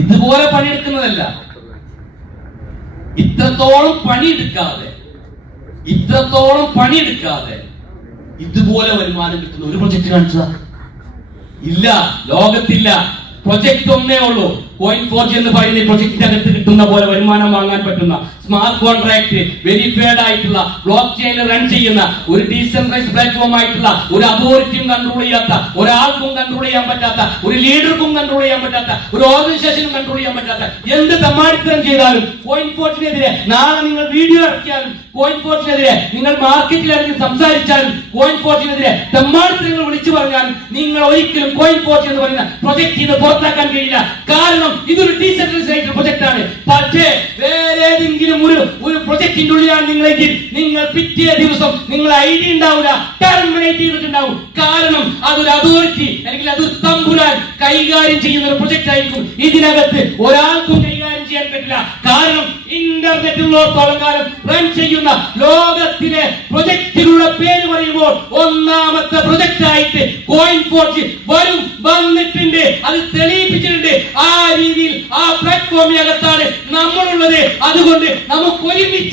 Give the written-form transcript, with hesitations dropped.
ഇതുപോലെ പണിയെടുക്കുന്നതല്ല. ഇത്രത്തോളം പണിയെടുക്കാതെ ഇതുപോലെ വരുമാനം കിട്ടുന്ന ഒരു പ്രൊജക്ട് കാണിച്ചതാ ഇല്ല, ലോകത്തില്ല. പ്രൊജക്ട് ഒന്നേ ഉള്ളൂ. Coin4j എന്ന് പറയുന്ന പ്രൊജക്ടിന്റെ അകത്ത് കിട്ടുന്ന പോലെ വരുമാനം വാങ്ങാൻ പറ്റുന്ന സ്മാർട്ട് കോൺട്രാക്ട് വെരിഫൈഡ് ആയിട്ടുള്ള ബ്ലോക്ക് ചെയിനിൽ റൺ ചെയ്യുന്ന ഒരു ഡീസെൻട്രലൈസ്ഡ് പ്ലാറ്റ്ഫോം ആയിട്ടുള്ള ഒരു അതോറിറ്റിയും കൺട്രോൾ ചെയ്യാത്ത, ഒരാൾക്കും കൺട്രോൾ ചെയ്യാൻ പറ്റാത്ത, ഒരു ലീഡർക്കും കൺട്രോൾ ചെയ്യാൻ പറ്റാത്ത, ഒരു ഓർഗനൈസേഷനും കൺട്രോൾ ചെയ്യാൻ പറ്റാത്ത എന്ത് തമ്മാടിത്തരം ചെയ്താലും Coin4j-നെതിരെ നാളെ നിങ്ങൾ വീഡിയോ ഇറക്കിയാലും, Coin4j-നെതിരെ നിങ്ങൾ മാർക്കറ്റിൽ ഇറങ്ങി സംസാരിച്ചാലും, Coin4j-നെതിരെ തമ്മാടിത്തരങ്ങൾ വിളിച്ചു പറഞ്ഞാലും നിങ്ങൾ ഒരിക്കലും Coin4j എന്ന് പറയുന്ന പ്രൊജക്ടിന് പുറത്താക്കാൻ കഴിയില്ല. കാരണം ഇതൊരു ഡീസെൻട്രലൈസ്ഡ് പ്രൊജക്ട് ആണ്. പക്ഷേ വേറെ ഏതെങ്കിലും ഒരു പ്രൊജക്ടിന്റെ ഉള്ളിലാണ് നിങ്ങളെങ്കിൽ നിങ്ങൾ പിറ്റേ ദിവസം നിങ്ങളെ ഐഡി ഉണ്ടാവില്ല, ടെർമിനേറ്റ് ചെയ്തിട്ടുണ്ടാവും. കാരണം അതൊരു അതോറിറ്റി അല്ലെങ്കിൽ അതൊരു തമ്പുരാൻ കൈകാര്യം ചെയ്യുന്ന ഒരു പ്രൊജക്ട് ആയിരിക്കും. ഇതിനകത്ത് ഒരാൾക്കും കൈകാര്യം ചെയ്യാൻ പറ്റില്ല. കാരണം ഇന്റർനെറ്റ് ഉള്ളിടത്തോളം കാലം റൺ ചെയ്യുന്ന ലോകത്തിലെ പ്രൊജക്ടിലുള്ള പേര് പറയുമ്പോൾ ഒന്നാമത്തെ പ്രൊജക്ട് ആയിട്ട് Coin4j വന്നിട്ടുണ്ട്. അത് തെളിയിപ്പിച്ചിട്ടുണ്ട്. ആ രീതിയിൽ ആ പ്ലാറ്റ്ഫോമിനകത്താണ് നമ്മളുള്ളത്. അതുകൊണ്ട് നമുക്ക് ഒരുമിച്ച്